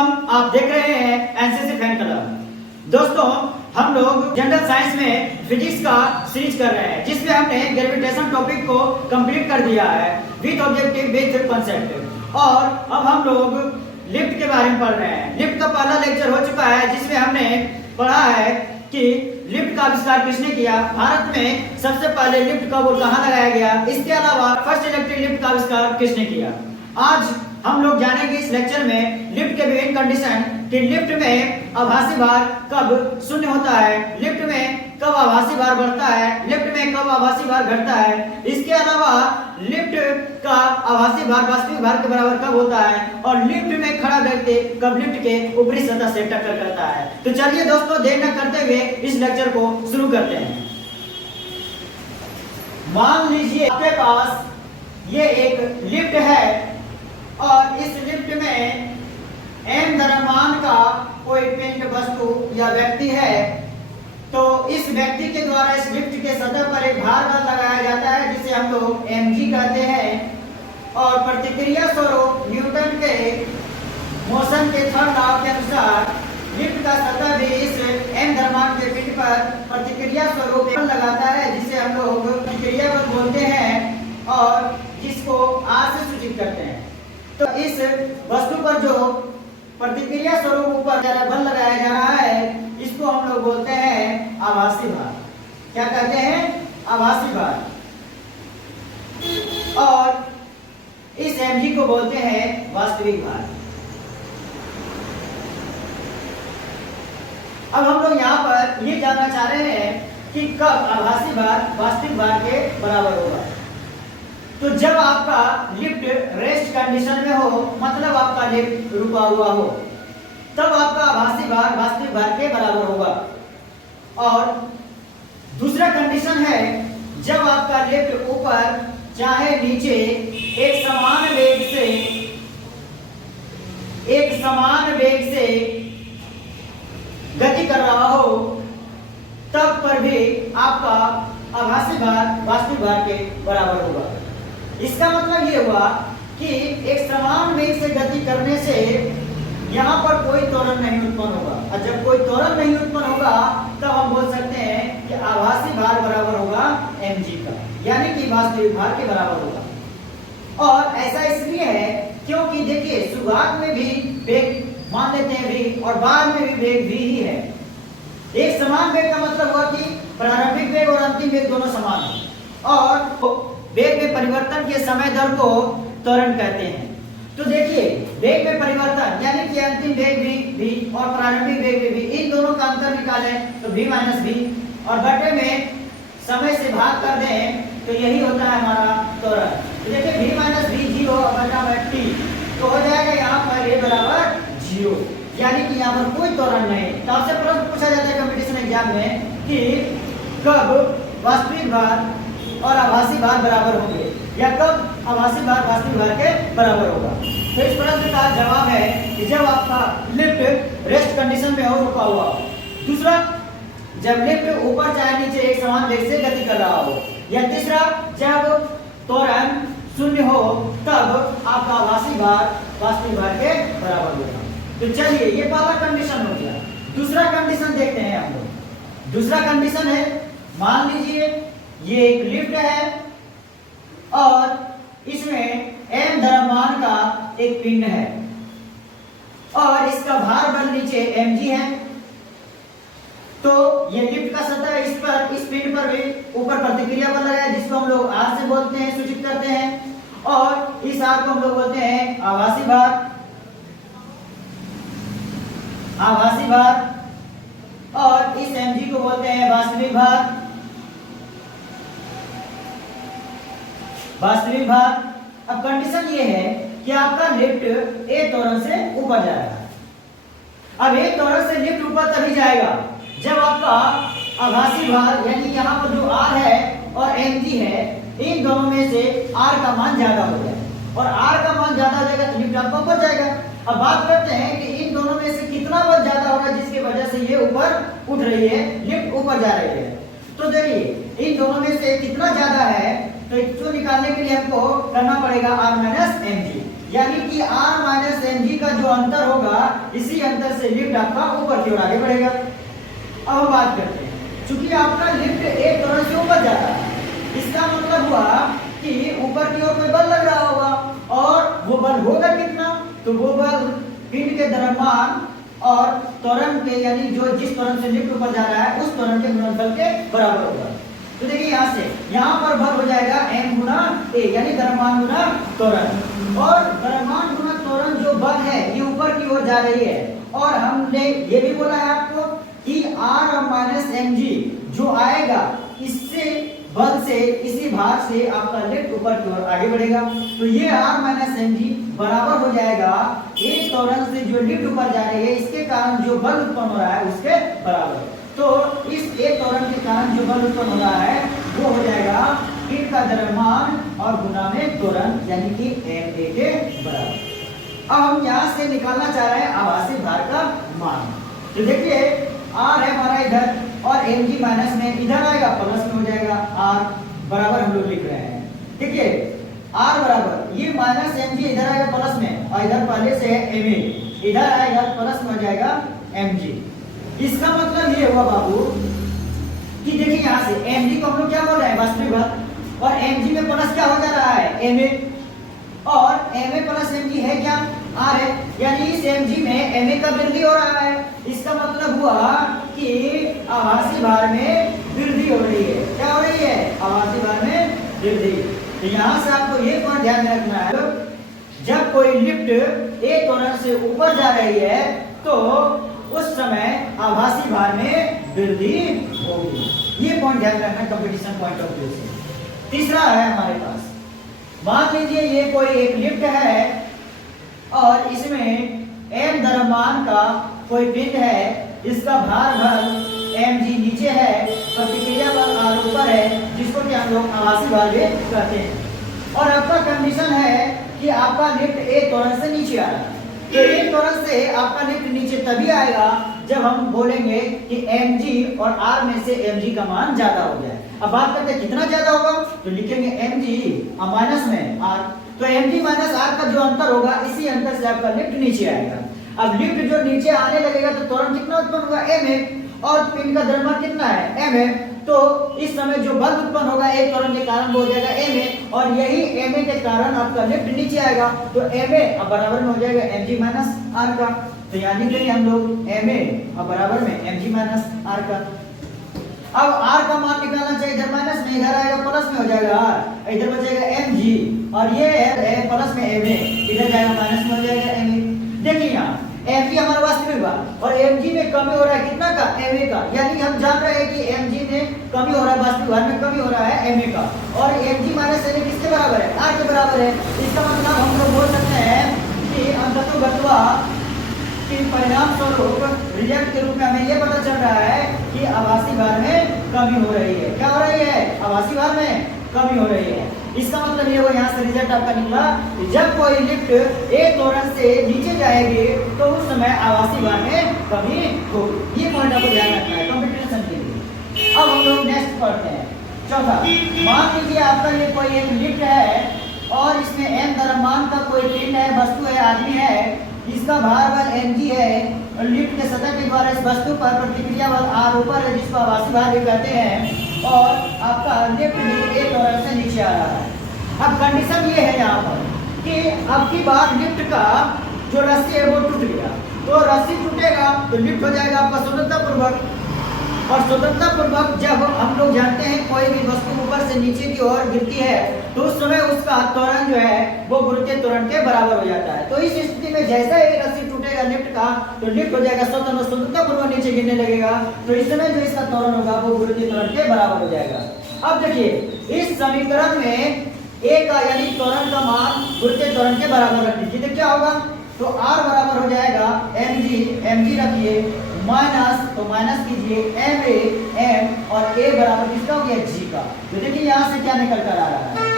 Welcome. आप देख रहे हैं एनसीसी फैन क्लब। दोस्तों, हम लोग जनरल साइंस में फिजिक्स का सीरीज कर रहे हैं, जिसमें हमने ग्रेविटेशन टॉपिक को कंप्लीट कर दिया है विद ऑब्जेक्टिव बेस्ड कॉन्सेप्ट। और अब हम लोग लिफ्ट के बारे में पढ़ रहे हैं। लिफ्ट का पहला लेक्चर हो चुका है, जिसमें हमने पढ़ा है कि लिफ्ट का आविष्कार किसने किया, भारत में सबसे पहले लिफ्ट का बोर्ड कहाँ लगाया गया, इसके अलावा फर्स्ट इलेक्ट्रिक लिफ्ट का आविष्कार किसने किया। आज हम लोग जानेंगे इस लेक्चर में लिफ्ट के विभिन्न कंडीशन कि लिफ्ट में आभासी भार कब शून्य होता है, लिफ्ट में कब आभासी भार बढ़ता है, लिफ्ट में कब आभासी भार घटता है। इसके अलावा लिफ्ट का आभासी भार वास्तविक भार के बराबर कब होता है, और लिफ्ट में खड़ा व्यक्ति कब लिफ्ट के ऊपरी सतह से टक्कर करता है। तो चलिए दोस्तों, देर न करते हुए इस लेक्चर को शुरू करते हैं। मान लीजिए आपके पास ये एक लिफ्ट है और इस लिफ्ट में m द्रव्यमान का कोई पिंड, वस्तु या व्यक्ति है। तो इस व्यक्ति के द्वारा इस लिफ्ट के सतह पर एक भार बल लगाया जाता है, जिसे हम लोग mg कहते हैं। और प्रतिक्रिया स्वरूप न्यूटन के मोशन के थर्ड लॉ के अनुसार लिफ्ट का सतह भी इस m द्रव्यमान के पिंड पर प्रतिक्रिया स्वरूप बल लगाता है, जिसे हम लोग प्रतिक्रिया बल बोलते हैं और जिसको r से सूचित करते हैं। तो इस वस्तु पर जो प्रतिक्रिया स्वरूप ऊपर बल लगाया जा रहा है, इसको हम लोग बोलते हैं आभासी भार। क्या कहते हैं? आभासी भार। और इस mg को बोलते हैं वास्तविक भार। अब हम लोग यहाँ पर ये जानना चाह रहे हैं कि कब आभासी भार वास्तविक भार के बराबर होगा। तो जब आपका लिफ्ट रेस्ट कंडीशन में हो, मतलब आपका लिफ्ट रुका हुआ हो, तब आपका आभासी भार वास्तविक भार के बराबर होगा। और दूसरा कंडीशन है जब आपका लिफ्ट ऊपर चाहे नीचे एक समान वेग से गति कर रहा हो, तब पर भी आपका आभासी भार वास्तविक भार के बराबर होगा। इसका मतलब ये हुआ कि एक समान वेग से गति करने से यहाँ पर कोई त्वरण नहीं उत्पन्न होगा, और जब कोई त्वरण नहीं उत्पन्न होगा तब हम बोल सकते हैं कि आभासी भार बराबर होगा mg का, यानी कि वास्तविक भार के बराबर होगा। और ऐसा इसलिए है क्योंकि देखिए, शुरुआत में भी वेग मान लेते हैं v, और बाद में भी वेग v ही है। एक समान वेग का मतलब हुआ कि प्रारंभिक वेग और अंतिम वेग दोनों समान है, और वेग में परिवर्तन के समय दर को त्वरण कहते हैं। तो देखिए, वेग में परिवर्तन यानी कि अंतिम वेग v और प्रारंभिक वेग v, इन दोनों का अंतर निकालें तो v माइनस v, और बटे में समय से भाग कर दें तो यही होता है हमारा त्वरण। तो देखिए, v माइनस v 0 बटा t, तो हो जाएगा यहाँ पर a बराबर 0, यानी कि यहाँ पर कोई त्वरण नहीं। तो आपसे प्रश्न पूछा जाता है कंपटीशन एग्जाम में कि कब वास्तविक भार और आभासी भार बराबर होंगे, या कब आभासी भार वास्तविक भार के बराबर होगा। तो इस प्रश्न का जवाब है कि जब आपका लिफ्ट रेस्ट कंडीशन में हो, रुका हुआ हो। दूसरा, जब लिफ्ट ऊपर चाहे नीचे एक समान वेग से गति कर रहा हो। या तीसरा, जब त्वरण शून्य हो, तब आपका आभासी भार वास्तविक भार के बराबर होगा। तो चलिए, ये पहला कंडीशन हो गया। दूसरा कंडीशन देखते हैं हम लोग। दूसरा कंडीशन है, मान लीजिए ये एक लिफ्ट है और इसमें m द्रव्यमान का एक पिंड है और इसका भार बल नीचे mg है। तो ये लिफ्ट का सतह इस पिंड पर भी ऊपर प्रतिक्रिया बल लगा है, जिसको हम लोग r से बोलते हैं, सूचित करते हैं, और इस r को हम लोग बोलते हैं आभासी भार। और इस mg को बोलते हैं वास्तविक भार। अब कंडीशन ये है कि आपका लिफ्ट a त्वरण से ऊपर जाएगा। अब a त्वरण से लिफ्ट ऊपर तभी जाएगा जब आपका आभासी भार, यानी यहाँ पर जो r है और mg है, इन दोनों में से r का मान ज्यादा हो जाए, और r का मान ज्यादा हो जाएगा तो लिफ्ट आपका ऊपर जाएगा। अब बात करते हैं कि इन दोनों में से कितना बल ज्यादा होगा जिसकी वजह से ये ऊपर उठ रही है, लिफ्ट ऊपर जा रही है। तो देखिए, इन दोनों में से कितना ज्यादा है, तो इसको निकालने के लिए हमको करना पड़ेगा r माइनस mg, यानी कि r माइनस mg का जो अंतर होगा इसी अंतर से लिफ्ट आपका ऊपर की ओर आगे बढ़ेगा। अब हम बात करते हैं, चूंकि आपका लिफ्ट एक त्वरण से ऊपर जा रहा है, इसका मतलब हुआ कि ऊपर की ओर कोई बल लग रहा होगा, और वो बल होगा कितना, तो वो बल पिंड के द्रव्यमान और त्वरण के, यानी जो जिस त्वरण से लिफ्ट ऊपर जा रहा है उस त्वरण के गुणनफल के बराबर होगा। तो देखिए यहाँ पर बल हो जाएगा m गुना a, यानी द्रव्यमान गुना त्वरण, और द्रव्यमान गुना त्वरण जो बल है ये ऊपर की ओर जा रही है, और हमने ये भी बोला है आपको कि r और माइनस mg जो आएगा इससे बल से, इसी भाग से आपका लिफ्ट ऊपर की ओर आगे बढ़ेगा। तो ये r माइनस mg बराबर हो जाएगा एक त्वरण से जो लिफ्ट ऊपर जा रही है इसके कारण जो बल उत्पन्न हो रहा है उसके बराबर। तो इस एक त्वरण के कारण जो बल उत्पन्न हो रहा है वो हो जाएगा पिंड का द्रव्यमान और गुना में त्वरण, यानी कि ma के बराबर। अब हम यहाँ से निकालना चाह रहे हैं आभासी भार का मान। तो देखिए r है हमारा इधर, और mg माइनस में इधर आएगा प्लस में हो जाएगा r बराबर हम लोग लिख रहे हैं। ठीक है, r बराबर ये माइनस mg इधर आएगा प्लस में, और इधर पहले से है ma, इधर आएगा प्लस में हो जाएगा mg। इसका मतलब ये हुआ बाबू कि देखिए यहाँ से mg को हम लोग क्या बोल रहे हैं वास्तविक भार, और mg में प्लस क्या हो जा रहा है ma, और ma प्लस mg है क्या r है, यानी इस mg में ma का वृद्धि हो रहा है। इसका मतलब हुआ कि आभासी भार में वृद्धि हो रही है। क्या हो रही है? आभासी भार में वृद्धि। तो यहाँ से आपको ये पॉइंट ध्यान में रखना है, जब कोई लिफ्ट एक त्वरण से ऊपर जा रही है तो उस समय आभासी भार में वृद्धि होगी। ये पॉइंट ध्यान रखना कंपटीशन पॉइंट ऑफ व्यू से। तीसरा है हमारे पास, मान लीजिए ये कोई एक लिफ्ट है और इसमें m द्रव्यमान का कोई पिंड है, इसका भार बल mg नीचे है, प्रतिक्रिया बल r ऊपर है, जिसको कि हम लोग आभासी भार भी कहते हैं। और आपका कंडीशन है कि आपका लिफ्ट एक त्वरण से नीचे आ रहा है। तो एक त्वरण से आपका लिफ्ट नीचे तभी आएगा जब हम बोलेंगे कि mg और r में से mg का मान ज्यादा हो जाए। अब बात करते हैं कितना ज्यादा होगा, तो लिखेंगे mg माइनस में r, तो mg माइनस r का जो अंतर होगा इसी अंतर से आपका लिफ्ट नीचे आएगा। अब लिफ्ट जो नीचे आने लगेगा तो त्वरण कितना उत्पन्न होगा ma, और पिंड का द्रव्यमान कितना है ma, तो इस समय जो बल उत्पन्न होगा एक त्वरण के कारण वो हो जाएगा ma, और यही ma के कारण आपका लिफ्ट नीचे आएगा, तो ma अब बराबर में हो जाएगा mg माइनस r का। तो यानी कि हम लोग ma अब बराबर में mg माइनस r का। अब r का मान निकालना चाहिए, इधर माइनस में इधर आएगा प्लस में हो जाएगा r, इधर बचेगा mg, और ये है प्लस में ma, इधर जाएगा माइनस में हो जाएगा ma। देखिए यहाँ mg हमारा वास्तविक भार, और mg में कमी हो रहा है कितना का, ma का, यानी हम जान रहे हैं कि mg में कमी हो रहा है, वास्तविक भार में कमी हो रहा है ma का, और mg माइनस ma किसके बराबर है, r के बराबर है। इसका मतलब हम लोग बोल सकते हैं कि अंततोगत्वा कि परिणाम स्वरूप रिजल्ट के रूप में हमें यह पता चल रहा है कि आभासी भार में कमी हो रही है। क्या हो रही है? आभासी भार में कमी हो रही है। इसका मतलब ये हुआ यहाँ से रिजल्ट आपका निकला कि जब कोई लिफ्ट एक त्वरण से नीचे जाएगी तो उस समय आभासी भार में कमी होगी। ये पॉइंट आपको ध्यान रखना है कंपटीशन के लिए। अब हम लोग नेक्स्ट पढ़ते हैं चौथा। मान लीजिए आपका ये कोई एक लिफ्ट है और इसमें m द्रव्यमान का कोई पिंड है, वस्तु है, आदमी है, इसका भार बल mg है, और लिफ्ट के सतह के द्वारा इस वस्तु पर प्रतिक्रिया बल r ऊपर है, जिसको आभासी भार भी कहते हैं, और आपका लिफ्ट भी एक त्वरण से नीचे आ रहा है। अब कंडीशन ये है यहाँ पर कि अब की बार लिफ्ट का जो रस्सी है वो टूट गया, तो रस्सी टूटेगा तो लिफ्ट हो जाएगा आपका स्वतंत्रता पूर्वक, और स्वतंत्रता पूर्वक जब हम लोग जानते हैं कोई भी वस्तु ऊपर से नीचे की ओर गिरती है तो उस समय उसका त्वरण जो है वो गुरुत्वीय त्वरण के बराबर हो जाता है। तो इस स्थिति में जैसा ही रस्सी टूटेगा लिफ्ट का तो लिफ्ट हो जाएगा स्वतंत्रता पूर्वक नीचे गिरने लगेगा, तो इस समय जो इसका त्वरण होगा वो गुरुत्वीय त्वरण के बराबर हो जाएगा। अब देखिए इस समीकरण में ए का यानी त्वरण का मान गुरुत्वीय त्वरण के बराबर रख दीजिए, तो क्या होगा, तो r बराबर हो जाएगा mg रखिए माइनस, तो माइनस कीजिए ma m, और a बराबर किसका हो गया g का। तो देखिए यहाँ से क्या निकल कर आ रहा है,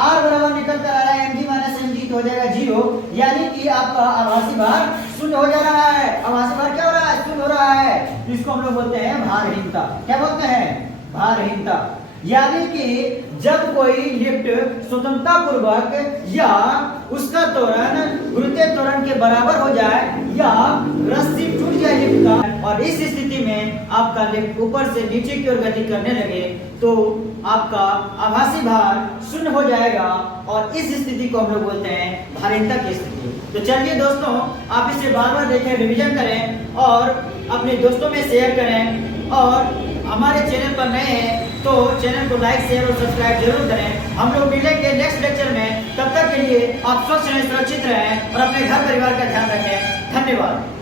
r बराबर निकल कर आ रहा है mg माइनस mg, तो हो जाएगा 0, यानी कि आपका आभासी भार शून्य हो जा रहा है। आभासी भार क्या हो रहा है? शून्य हो रहा है। इसको हम लोग बोलते हैं भारहीनता। क्या बोलते हैं? भारहीनता। यानी कि जब कोई लिफ्ट स्वतंत्रता पूर्वक या उसका त्वरण गुरुत्वीय त्वरण के बराबर हो जाए या रस्सी टूट जाए लिफ्ट का और इस स्थिति में आपका लिफ्ट ऊपर से नीचे की ओर गति करने लगे तो आपका आभासी भार शून्य हो जाएगा और इस स्थिति को हम लोग बोलते हैं भारीनता की स्थिति। तो चलिए दोस्तों, आप इसे बार बार देखें, रिवीजन करें और अपने दोस्तों में शेयर करें और हमारे चैनल पर नए हैं तो चैनल को लाइक शेयर और सब्सक्राइब जरूर करें। हम लोग मिलेंगे नेक्स्ट लेक्चर में, तब तक के लिए आप स्वस्थ रहें, सुरक्षित रहें और अपने घर परिवार का ध्यान रखें। धन्यवाद।